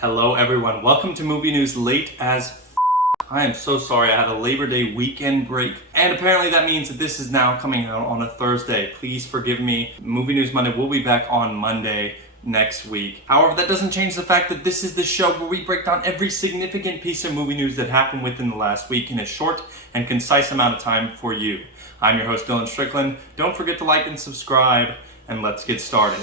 Hello everyone, welcome to Movie News late as I am so sorry, I had a Labor Day weekend break, and apparently that means that this is now coming out on a Thursday. Please forgive me. Movie News Monday will be back on Monday next week. However, that doesn't change the fact that this is the show where we break down every significant piece of movie news that happened within the last week in a short and concise amount of time for you. I'm your host, Dylan Strickland. Don't forget to like and subscribe, and let's get started.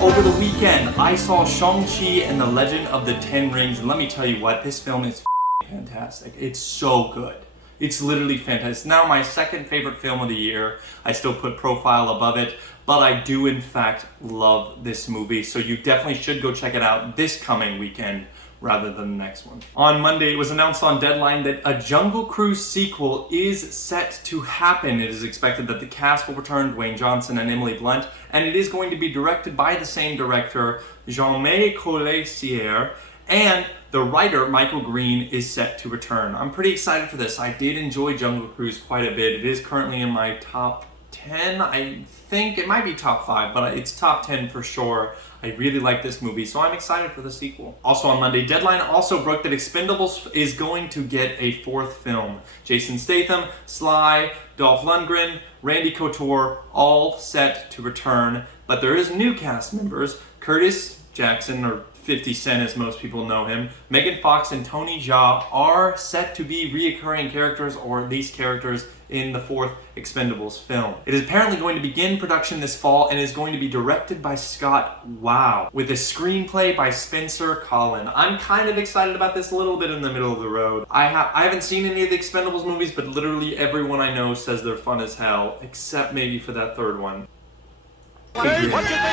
Over the weekend, I saw Shang-CHI and the Legend of the Ten Rings, and let me tell you what, this film is fantastic. It's so good. It's literally fantastic. It's now my second favorite film of the year. I still put Profile above it, but I do in fact love this movie, so you definitely should go check it out this coming weekend rather than the next one. On Monday, it was announced on Deadline that a Jungle Cruise sequel is set to happen. It is expected that the cast will return, Dwayne Johnson and Emily Blunt, and it is going to be directed by the same director, Jean-May Collet-Serre, and the writer, Michael Green, is set to return. I'm pretty excited for this. I did enjoy Jungle Cruise quite a bit. It is currently in my top 10. I think it might be top 5, but it's top 10 for sure. I really like this movie, so I'm excited for the sequel. Also on Monday, Deadline also broke that Expendables is going to get a fourth film. Jason Statham, Sly, Dolph Lundgren, Randy Couture, all set to return, but there is new cast members. Curtis Jackson, or 50 Cent as most people know him, Megan Fox and Tony Jaa are set to be reoccurring characters, or these characters, in the fourth Expendables film. It is apparently going to begin production this fall and is going to be directed by Scott Wow, with a screenplay by Spencer Collin. I'm kind of excited about this, a little bit in the middle of the road. I haven't seen any of the Expendables movies, but literally everyone I know says they're fun as hell, except maybe for that third one.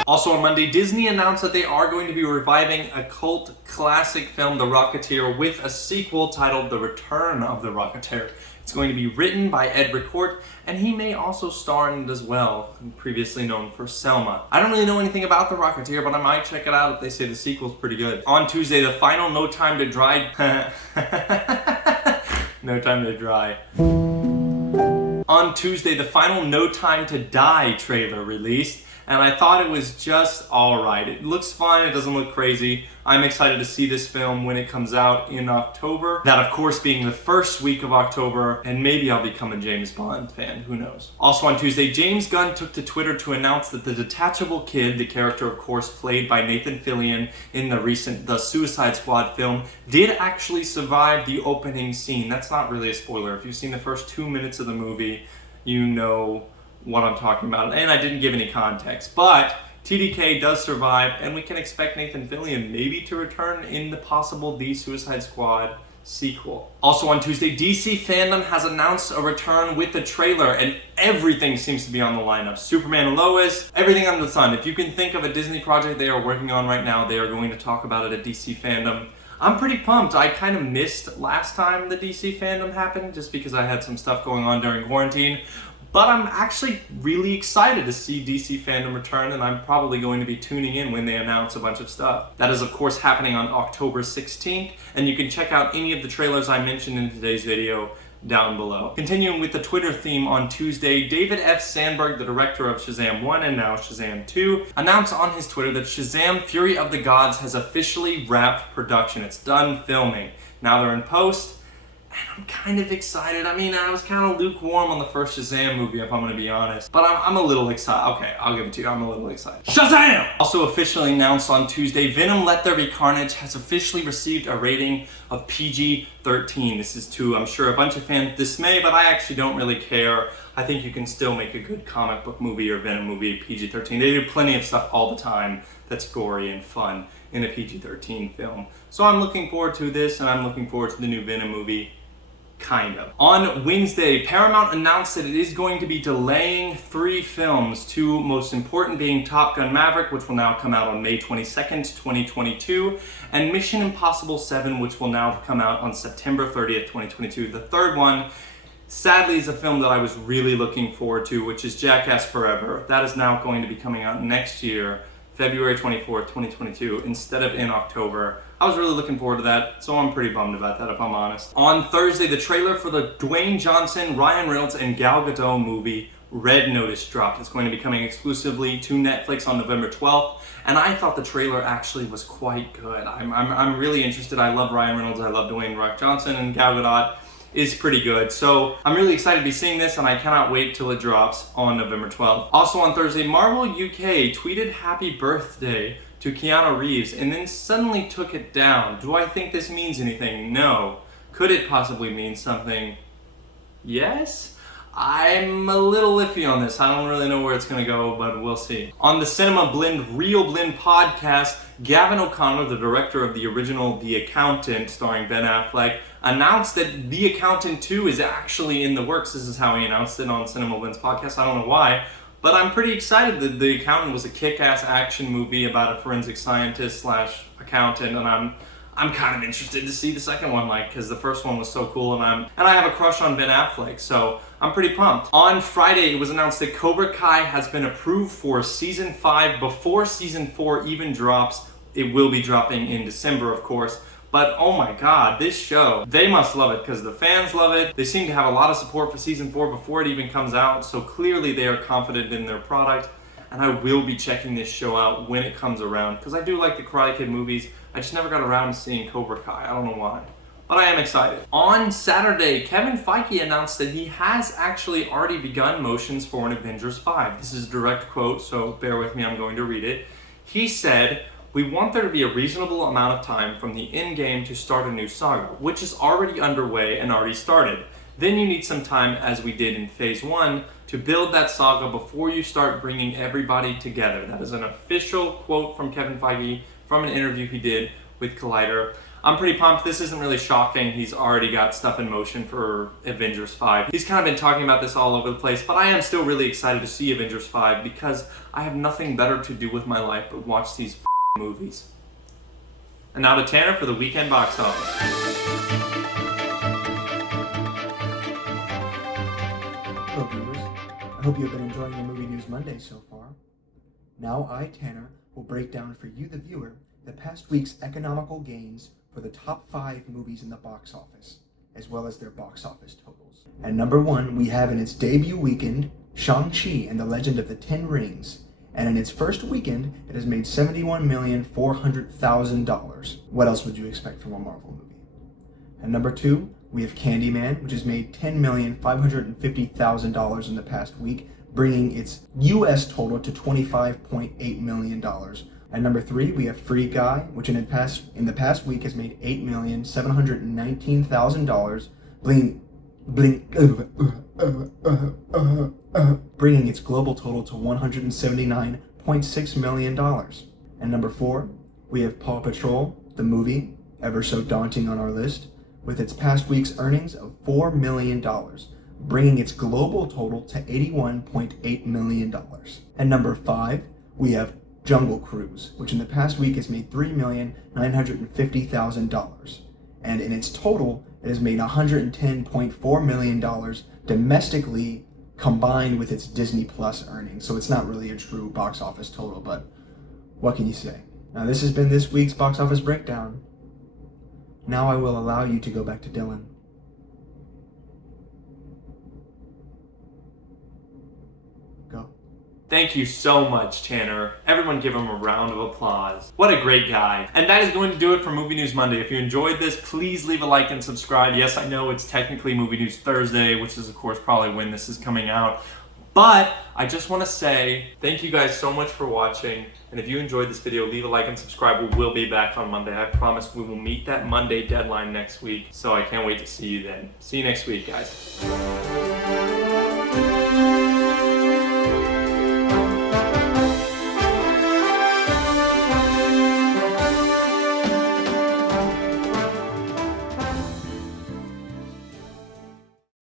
Also on Monday, Disney announced that they are going to be reviving a cult classic film, The Rocketeer, with a sequel titled The Return of the Rocketeer. It's going to be written by Ed Rickort, and he may also star in it as well, previously known for Selma. I don't really know anything about The Rocketeer, but I might check it out if they say the sequel's pretty good. On Tuesday, the final No Time to Dry... No Time to Dry. On Tuesday, the final No Time to Die trailer released, and I thought it was just alright. It looks fun, it doesn't look crazy. I'm excited to see this film when it comes out in October. That, of course, being the first week of October, and maybe I'll become a James Bond fan, who knows. Also on Tuesday, James Gunn took to Twitter to announce that the detachable kid, the character, of course, played by Nathan Fillion in the recent The Suicide Squad film, did actually survive the opening scene. That's not really a spoiler. If you've seen the first 2 minutes of the movie, you know what I'm talking about, and I didn't give any context, but TDK does survive, and we can expect Nathan Fillion maybe to return in the possible The Suicide Squad sequel. Also on Tuesday, DC Fandom has announced a return with the trailer, and everything seems to be on the lineup. Superman and Lois, everything under the sun. If you can think of a Disney project they are working on right now, they are going to talk about it at DC Fandom. I'm pretty pumped. I kind of missed last time the DC Fandom happened, just because I had some stuff going on during quarantine. But I'm actually really excited to see DC Fandom return, and I'm probably going to be tuning in when they announce a bunch of stuff. That is, of course, happening on October 16th, and you can check out any of the trailers I mentioned in today's video down below. Continuing with the Twitter theme, on Tuesday, David F. Sandberg, the director of Shazam 1 and now Shazam 2, announced on his Twitter that Shazam! Fury of the Gods has officially wrapped production. It's done filming. Now they're in post, and I'm kind of excited. I mean, I was kind of lukewarm on the first Shazam movie, if I'm going to be honest. But I'm a little excited. Okay, I'll give it to you. I'm a little excited. Shazam! Also officially announced on Tuesday, Venom Let There Be Carnage has officially received a rating of PG-13. This is to, I'm sure, a bunch of fans' dismay, but I actually don't really care. I think you can still make a good comic book movie or Venom movie PG-13. They do plenty of stuff all the time that's gory and fun in a PG-13 film. So I'm looking forward to this, and I'm looking forward to the new Venom movie. Kind of. On Wednesday, Paramount announced that it is going to be delaying 3 films, 2 most important being Top Gun Maverick, which will now come out on May 22nd, 2022, and Mission Impossible 7, which will now come out on September 30th, 2022. The third one, sadly, is a film that I was really looking forward to, which is Jackass Forever. That is now going to be coming out next year, February 24th, 2022, instead of in October. I was really looking forward to that, so I'm pretty bummed about that, if I'm honest. On Thursday, the trailer for the Dwayne Johnson, Ryan Reynolds, and Gal Gadot movie Red Notice dropped. It's going to be coming exclusively to Netflix on November 12th, and I thought the trailer actually was quite good. I'm really interested. I love Ryan Reynolds, I love Dwayne Rock Johnson, and Gal Gadot is pretty good. So I'm really excited to be seeing this, and I cannot wait till it drops on November 12th. Also on Thursday, Marvel UK tweeted happy birthday to Keanu Reeves and then suddenly took it down. Do I think this means anything? No. Could it possibly mean something? Yes? I'm a little iffy on this. I don't really know where it's gonna go, but we'll see. On the Cinema Blend Real Blend podcast, Gavin O'Connor, the director of the original The Accountant, starring Ben Affleck, announced that The Accountant 2 is actually in the works. This is how he announced it on Cinema Blend's podcast. I don't know why, but I'm pretty excited that The Accountant was a kick-ass action movie about a forensic scientist slash accountant, and I'm kind of interested to see the second one, because the first one was so cool, and I have a crush on Ben Affleck, so I'm pretty pumped. On Friday, it was announced that Cobra Kai has been approved for season 5 before season 4 even drops. It will be dropping in December, of course. But oh my god, this show, they must love it because the fans love it. They seem to have a lot of support for season 4 before it even comes out, so clearly they are confident in their product. And I will be checking this show out when it comes around because I do like the Karate Kid movies. I just never got around to seeing Cobra Kai. I don't know why, but I am excited. On Saturday, Kevin Feige announced that he has actually already begun motions for an Avengers 5. This is a direct quote, so bear with me, I'm going to read it. He said, "We want there to be a reasonable amount of time from the end game to start a new saga, which is already underway and already started. Then you need some time, as we did in phase 1, to build that saga before you start bringing everybody together." That is an official quote from Kevin Feige from an interview he did with Collider. I'm pretty pumped. This isn't really shocking. He's already got stuff in motion for Avengers 5. He's kind of been talking about this all over the place, but I am still really excited to see Avengers 5 because I have nothing better to do with my life but watch these movies. And now to Tanner for the weekend box office. Hello viewers, I hope you have been enjoying the Movie News Monday so far. Now I, Tanner, will break down for you, the viewer, the past week's economical gains for the top 5 movies in the box office, as well as their box office totals. At number 1, we have in its debut weekend, Shang-CHI and the Legend of the Ten Rings, and in its first weekend, it has made $71,400,000. What else would you expect from a Marvel movie? At number 2, we have Candyman, which has made $10,550,000 in the past week, bringing its U.S. total to $25.8 million. At number 3, we have Free Guy, which in the past week has made $8,719,000, bringing its global total to $179.6 million. And number 4, we have Paw Patrol, the movie, ever so daunting on our list, with its past week's earnings of $4 million, bringing its global total to $81.8 million. And number 5, we have Jungle Cruise, which in the past week has made $3,950,000. And in its total, it has made $110.4 million domestically combined with its Disney Plus earnings. So it's not really a true box office total, but what can you say? Now this has been this week's box office breakdown. Now I will allow you to go back to Dylan. Go. Thank you so much, Tanner. Everyone give him a round of applause. What a great guy. And that is going to do it for Movie News Monday. If you enjoyed this, please leave a like and subscribe. Yes, I know it's technically Movie News Thursday, which is of course probably when this is coming out. But I just want to say thank you guys so much for watching. And if you enjoyed this video, leave a like and subscribe. We will be back on Monday. I promise we will meet that Monday deadline next week. So I can't wait to see you then. See you next week, guys.